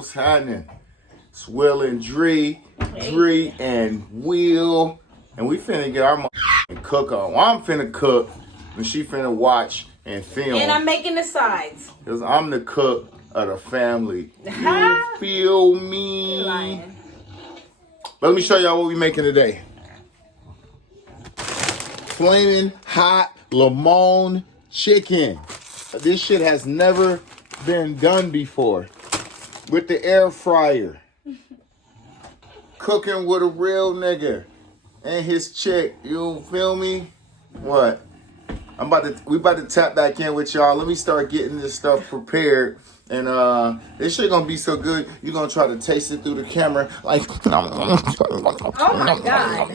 What's happening? It's Will and Dree, Dree and Will, and we finna get our cook on. Well, I'm finna cook, and she finna watch and film. And I'm making the sides. Cause I'm the cook of the family. You feel me? You're lying. But let me show y'all what we making today. Flamin' hot lemon chicken. This shit has never been done before. With the air fryer. Cooking with a real nigga and his chick. You feel me? What? We about to tap back in with y'all. Let me start getting this stuff prepared. And this shit gonna be so good, you're gonna try to taste it through the camera like Oh my god.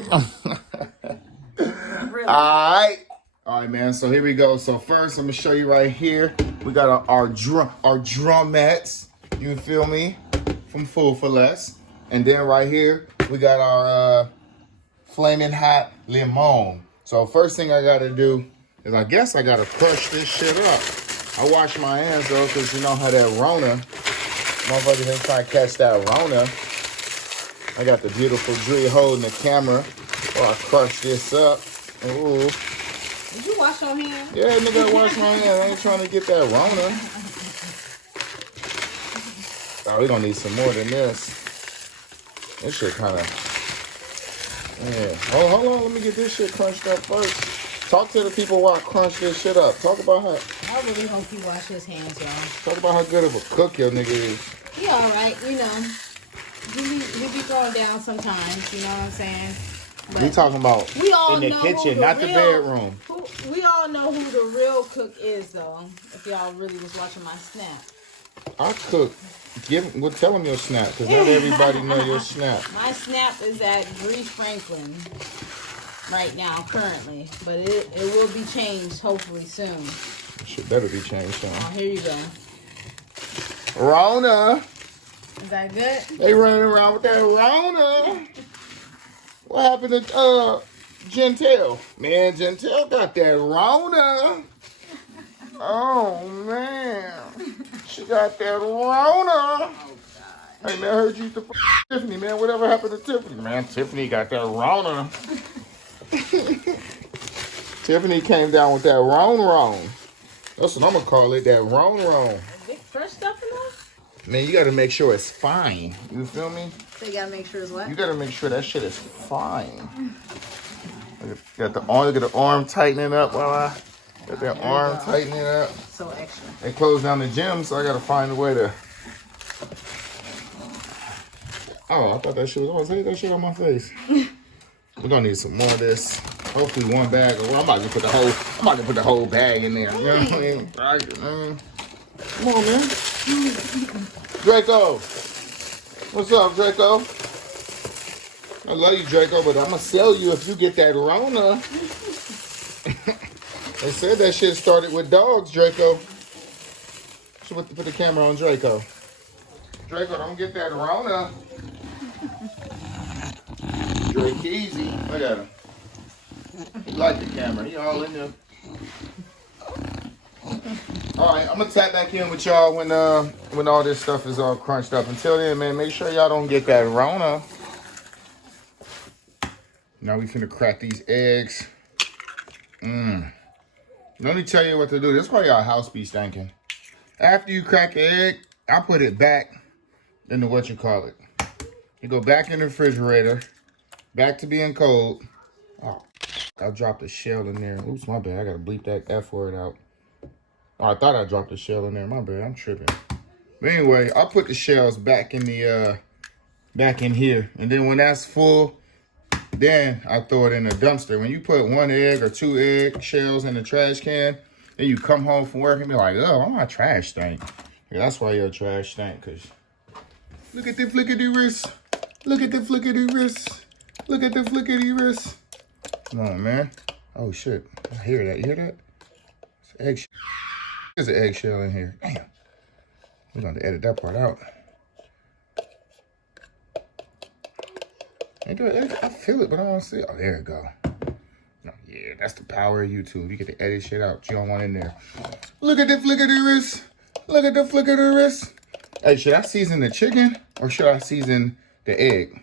Really? Alright, man. So here we go. So first, I'm gonna show you right here. We got our drumettes. You feel me? From Food for Less. And then right here, we got our flaming hot lemon. So first thing I gotta do is I guess I gotta crush this shit up. I wash my hands though, cause you know how that Rona, motherfuckers ain't trying to catch that Rona. I got the beautiful Dree holding the camera while I crush this up. Ooh. Did you wash your hands? Yeah, nigga, I wash my hands. I ain't trying to get that Rona. Oh, we gonna need some more than this. This shit kind of, yeah. Hold on, let me get this shit crunched up first. Talk to the people while I crunch this shit up. Talk about how. I really hope he wash his hands, y'all. Talk about how good of a cook your nigga is. He all right, you know. He be throwing down sometimes, you know what I'm saying? But we talking about we all in the know kitchen, not the bedroom. We all know who the real cook is, though. If y'all really was watching my snap. I cook. Tell them your snap, because not everybody know your snap. My snap is at Dree Franklin right now, currently. But it will be changed, hopefully, soon. Shit better be changed, son. Oh, here you go. Rona. Is that good? They running around with that Rona. What happened to Gentel? Man, Gentel got that Rona. Oh, man. She got that Rona. Oh, God. Hey, man, I heard you used to Tiffany, man. Whatever happened to Tiffany? Man, Tiffany got that Rona. Tiffany came down with that Ron. That's what I'm going to call it, that Ron. Is it fresh stuff in there? Man, you got to make sure it's fine. You feel me? So you got to make sure it's what? You got to make sure that shit is fine. Look at the arm tightening up while I... Got that arm tightening up. So extra. They closed down the gym, so I gotta find a way to. Oh, I thought that shit was. Oh, take that shit on my face. We're gonna need some more of this. Hopefully, one bag. Well, I'm about to put the whole bag in there. You know what I mean? Come on, man. Draco. What's up, Draco? I love you, Draco, but I'm gonna sell you if you get that Rona. They said that shit started with dogs, Draco. So put the camera on Draco. Draco, don't get that Rona. Drake easy. Look at him. He like the camera. He all in there. All right, I'm gonna tap back in with y'all when all this stuff is all crunched up. Until then, man, make sure y'all don't get that Rona. Now we finna crack these eggs. Let me tell you what to do. This is why y'all house be stinking. After you crack an egg, I put it back into what you call it. You go back in the refrigerator, back to being cold. Oh, I dropped a shell in there. Oops, my bad. I gotta bleep that F word out. Oh, I thought I dropped a shell in there. My bad. I'm tripping. But anyway, I'll put the shells back in the back in here, and then when that's full. Then I throw it in a dumpster. When you put 1 egg or 2 egg shells in the trash can, then you come home from work and be like, oh, my trash stink. Yeah, that's why your trash stink, because look at the flickety wrist. Look at the flickety wrist. Look at the flickety wrist. Come on, man. Oh, shit. I hear that. You hear that? It's an eggshell. There's an eggshell in here. Damn. We're going to edit that part out. I feel it, but I don't see it. Oh, there it go. Oh, yeah, that's the power of YouTube. You get to edit shit out. You don't want in there. Look at the flick of the wrist. Look at the flick of the wrist. Hey, should I season the chicken or should I season the egg?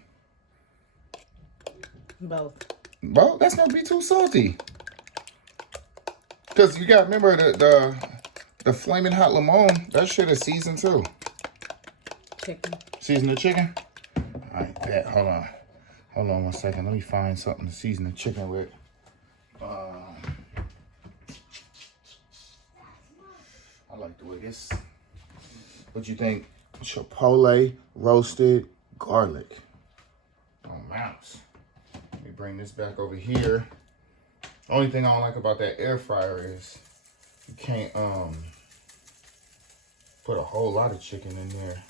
Both. Well, that's not be too salty. Because you got to remember the Flamin' Hot Lemon, that shit is seasoned too. Chicken. Season the chicken? All right, bet. Hold on. Hold on 1 second. Let me find something to season the chicken with. I like the way this. What you think? Chipotle roasted garlic. Oh, mouse. Let me bring this back over here. Only thing I don't like about that air fryer is you can't put a whole lot of chicken in there.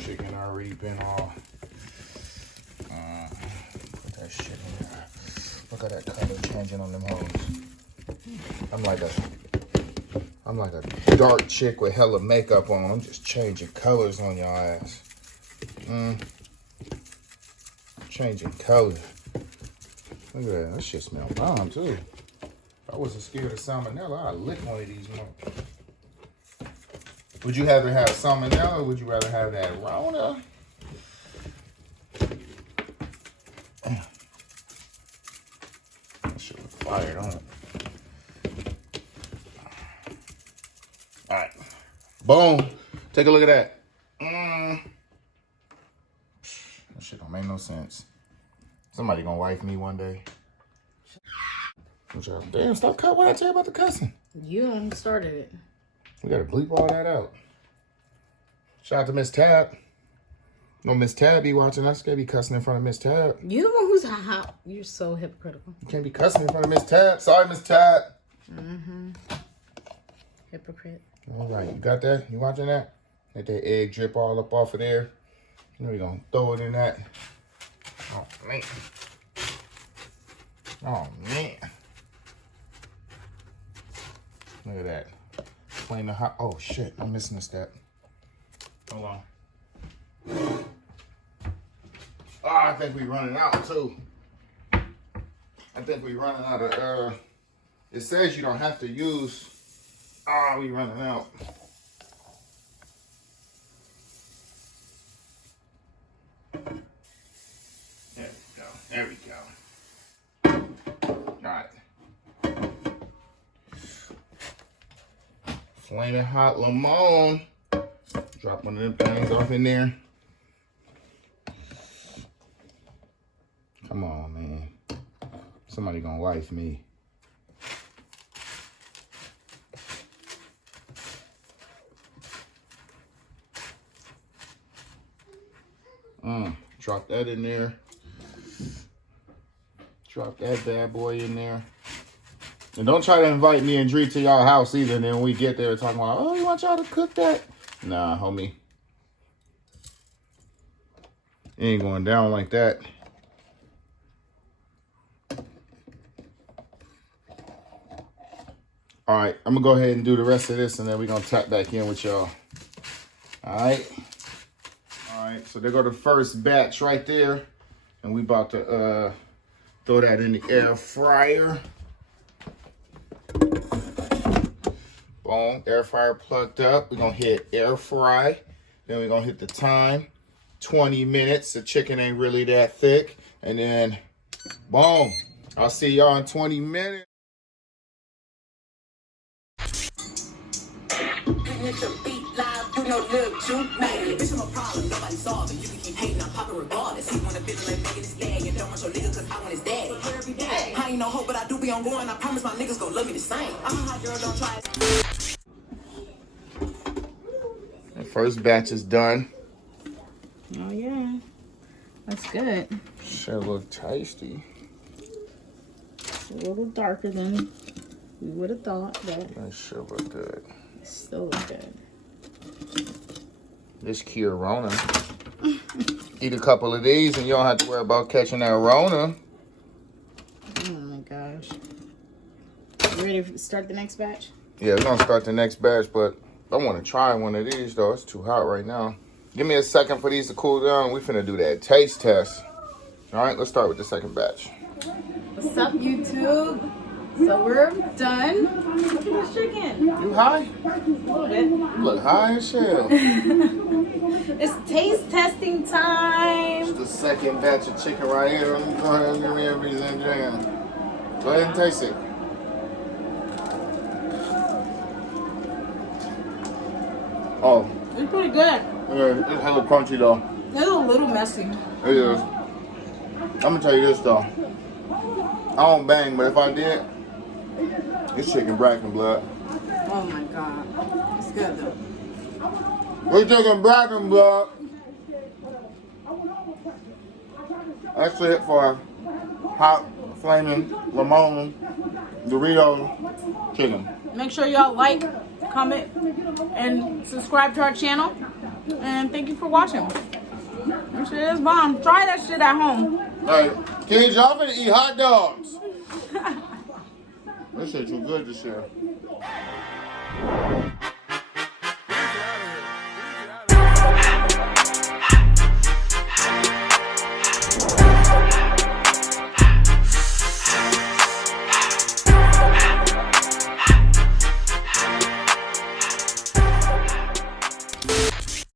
Chicken already been all put that shit in there. Look at that color changing on them hoes. I'm like a dark chick with hella makeup on. I'm just changing colors on your ass. Changing colors. Look at that. That shit smell bomb too. If I wasn't scared of salmonella, I'd lick one of these more. Would you rather have salmonella or would you rather have that Rona? That shit was fired on it. All right. Boom. Take a look at that. That shit don't make no sense. Somebody gonna wife me one day. Damn, stop cut. Why I tell you about the cussing? You started it. We gotta bleep all that out. Shout out to Miss Tab. No, Miss Tab be watching us. Can't be cussing in front of Miss Tab. You the one who's hot. You're so hypocritical. You can't be cussing in front of Miss Tab. Sorry, Miss Tab. Hypocrite. All right, you got that? You watching that? Let that egg drip all up off of there. Then we gonna throw it in that. Oh, man. Oh, man. Look at that. Plain the hot. Oh, shit. I'm missing a step. Hold on. Oh, I think we running out, too. I think we running out of, it says you don't have to use, we running out. There we go. All right. Flamin' Hot Lemon. Drop one of them things off in there. Come on, man. Somebody gonna wife me. Drop that in there. Drop that bad boy in there. And don't try to invite me and Dree to y'all house either. And then when we get there talking about, oh, you want y'all to cook that? Nah, homie. It ain't going down like that. All right, I'm gonna go ahead and do the rest of this and then we're gonna tap back in with y'all. All right. All right, so there go the first batch right there. And we about to throw that in the air fryer. Boom, air fryer plugged up. We're gonna hit air fry. Then we're gonna hit the time, 20 minutes. The chicken ain't really that thick. And then, boom, I'll see y'all in 20 minutes. I ain't no hope, but I do be on going. I promise my niggas gon' love me the same. I'm a hot girl, don't try. The first batch is done. Oh, yeah. That's good. Shit look tasty. It's a little darker than we would have thought, but That shit look good. it still looks good. This Cure Rona. Eat a couple of these and you don't have to worry about catching that Rona. Oh, my gosh. You ready to start the next batch? Yeah, we're gonna start the next batch, but I want to try one of these though. It's too hot right now. Give me a second for these to cool down. We finna do that taste test. All right, let's start with the second batch. What's up, YouTube? So we're done. Look at this chicken. You high? A little bit. You look high as hell. It's taste testing time. It's the second batch of chicken right here. Let me go ahead and give me everything jam. Go ahead and taste it. Oh, It's pretty good. yeah, it's hella crunchy though. It's a little messy. It is. I'm gonna tell you this though. I don't bang, but if I did, it's chicken bracken blood. Oh my god. It's good though. We're chicken bracken blood. That's it for hot, flaming, lemon, Dorito chicken. Make sure y'all like, comment, and subscribe to our channel. And thank you for watching. That shit is bomb. Try that shit at home. Hey, kids, y'all finna eat hot dogs. This shit too good this year.